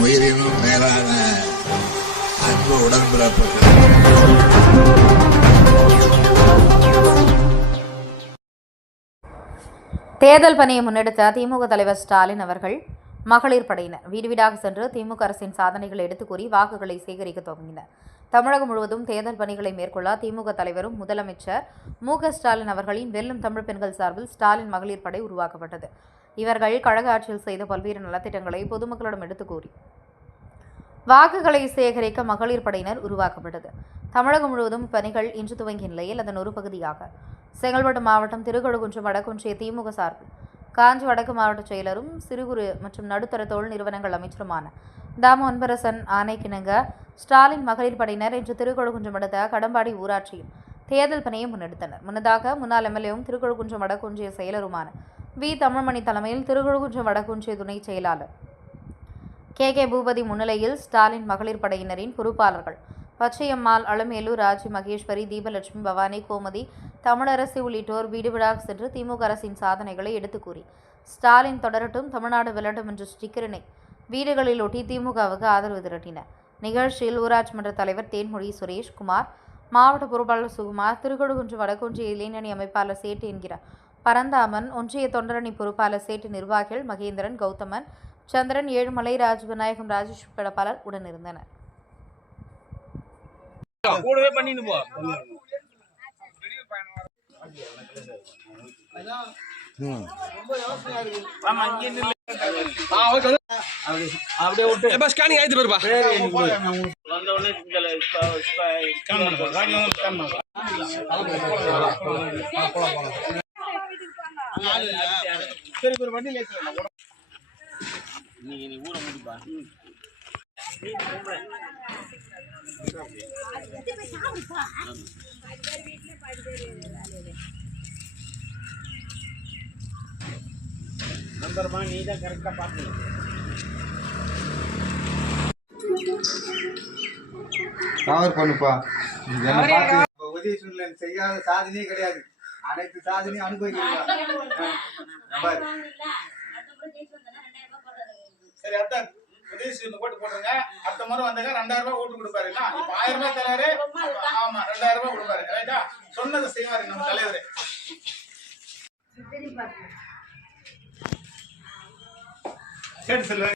உயிரினும் மேலான அன்பு உடன்பிறப்பு. தேர்தல் பணியை முன்னெடுத்த திமுக தலைவர் ஸ்டாலின் அவர்கள் மகளிர் படையினர் வீடு வீடாக சென்று திமுக அரசின் சாதனைகளை எடுத்துக் கூறி வாக்குகளை சேகரிக்க துவங்கினர். தமிழகம் முழுவதும் தேர்தல் பணிகளை மேற்கொள்ள திமுக தலைவரும் முதலமைச்சர் மு.க.ஸ்டாலின் அவர்களின் வெல்லும் தமிழ் பெண்கள் சார்பில் ஸ்டாலின் மகளிர் படை உருவாக்கப்பட்டது. இவர்கள் கழக ஆட்சியில் செய்த பல்வேறு நலத்திட்டங்களை பொதுமக்களிடம் எடுத்துக் கூறி வாக்குகளை சேகரிக்க மகளிர் படையினர் உருவாக்கப்பட்டது. தமிழகம் முழுவதும் பணிகள் இன்று துவங்கிய நிலையில் அதன் ஒரு பகுதியாக செங்கல்பட்டு மாவட்டம் திருக்கழுகுன்றம் வடக்குன்றிய திமுக சார்பில் காஞ்சி வடக்கு மாவட்ட செயலரும் சிறு குறு மற்றும் நடுத்தர தொழில் நிறுவனங்கள் அமைச்சருமான தாமு அன்பரசன் ஆணைக்கிணங்க ஸ்டாலின் மகளிர் படையினர் இன்று திருக்கழுகுன்றம் அடுத்த கடம்பாடி ஊராட்சியில் தேர்தல் பணியை முன்னெடுத்தனர். முன்னதாக முன்னாள் எம்எல்ஏவும் திருக்கழுகுன்றம் வடக்குன்றிய செயலருமான வி. தமிழ்மணி தலைமையில் திருக்கழுகுன்றம் வடக்குன்றிய துணை செயலாளர் கே. பூபதி முன்னிலையில் ஸ்டாலின் மகளிர் படையினரின் பொறுப்பாளர்கள் பச்சையம்மாள், அலமேலு, ராஜி, மகேஸ்வரி, தீபலட்சுமி, பவானி, கோமதி, தமிழரசி உள்ளிட்டோர் வீடு வீடாக சென்று திமுக அரசின் சாதனைகளை எடுத்துக் கூறி ஸ்டாலின் தொடரட்டும், தமிழ்நாடு வெல்லட்டும் என்ற ஸ்டிக்கரினை வீடுகளில் ஒட்டி திமுகவுக்கு ஆதரவு திரட்டினர். நிகழ்ச்சியில் ஊராட்சி மன்ற தலைவர் தேன்மொழி சுரேஷ் குமார், மாவட்ட பொறுப்பாளர் சுகுமார், திருக்கழுகுன்றம் வடக்குன்றிய இளைஞரணி அமைப்பாளர் சேட்டு என்கிற பரந்தாமன், ஒன்றிய தொண்டரணி பொறுப்பாளர் சேட்டு நிர்வாகிகள் மகேந்திரன், கௌதமன், சந்திரன், ஏழுமலை, ராஜ்விநாயகம், ராஜேஷ் உட்பட பலர் உடனிருந்தனர். கூடவே பண்ணிட்டு போ. அப்படியே விட்டு ஸ்கேனிங் ஆயிட்டு போயிருப்பா. வந்த உடனே சரி ஒரு வண்டி நீ ஊரை முடிப்பா. நம்பர்மா நீ தான் கரெக்டா பாக்கணும். கவர் பண்ணுப்பா. உதவி சூழ்நிலை செய்யாத சாதனையே கிடையாது. அனைத்து சாதனையும் அனுபவிக்கிறீங்க. சரி அத்தான் உதவி போட்டு போட்டுருங்க. அடுத்த முறை வந்தாங்க 2000 ரூபாய் ஓட்டு கொடுப்பாரு. இப்ப 1000 ரூபாய் தராரு. ஆமா 2000 ரூபாய் கொடுப்பாரு. ரைட்டா? சொன்னதை செய்வாரு நம்ம தலைவரு. சரி செல்வ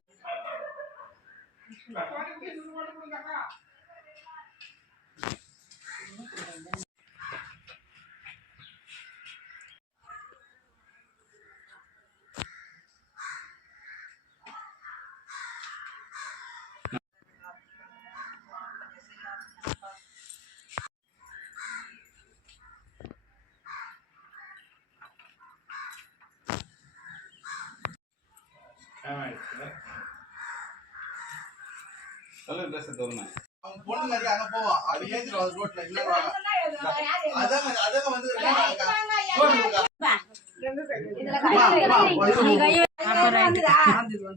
பொண்ணு மாதிரி அங்க போவோம். அது ஏத்திட்டு ரோட்ல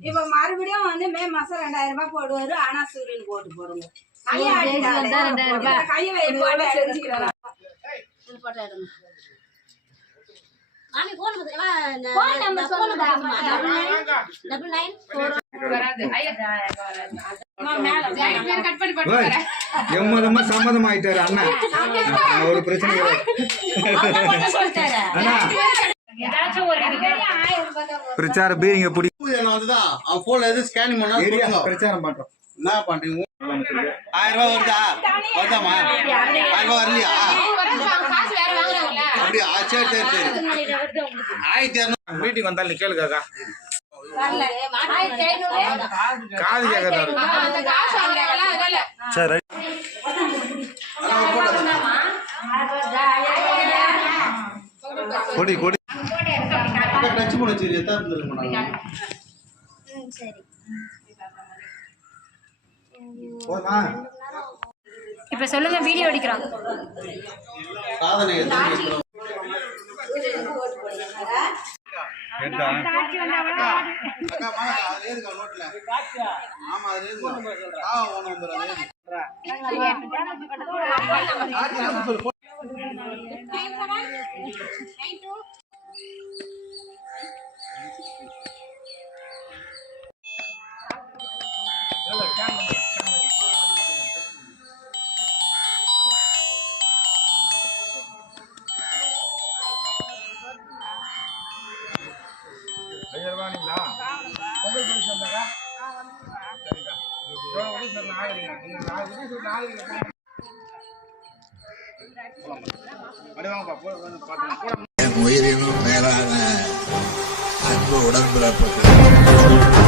இப்ப மறுபடியும் வந்து மே மாசம் 2000 ரூபாய் போடுவாரு. ஆனா சூரியன் போட்டு போடுங்க. எம்மதமா சம்மதம் ஆயிட்டாரு அண்ணா. ஒரு பிரச்சனை பிரச்சார பீரிங்க வந்துதான் அவன் போன்ல எது ஸ்கேனிங் பண்ணா பிரச்சாரம் பண்றோம். என்ன பண்றீங்க? 1000 ரூபாய் வருதா? வருதாமா? 1000 ரூபாய் வரலையா? அப்படியா? சரி சரி சரி. 1200 மீட்டிங் வந்தாலும் நீ கேளுக்கா. காது கேட்கறாரு. சரி கொடி கொடி டச் பண்ண சரி எத்தனை இருக்க மாட்டாங்க. இப்ப சொல்லுங்க, வீடியோ அடிக்கிறாங்க. சாதனை பொங்கல் பரிசு வந்தாக்கா சரிக்கா எவ்வளோ உதவி சொல்லணும் ஆகுறீங்க நீங்கள் 4 உதவி சொல்லி ஆகுறீங்க வாங்கப்பா பார்த்துக்கலாம் என் உயிரினும் மேலான அன்பு உடன்பிறப்புகள்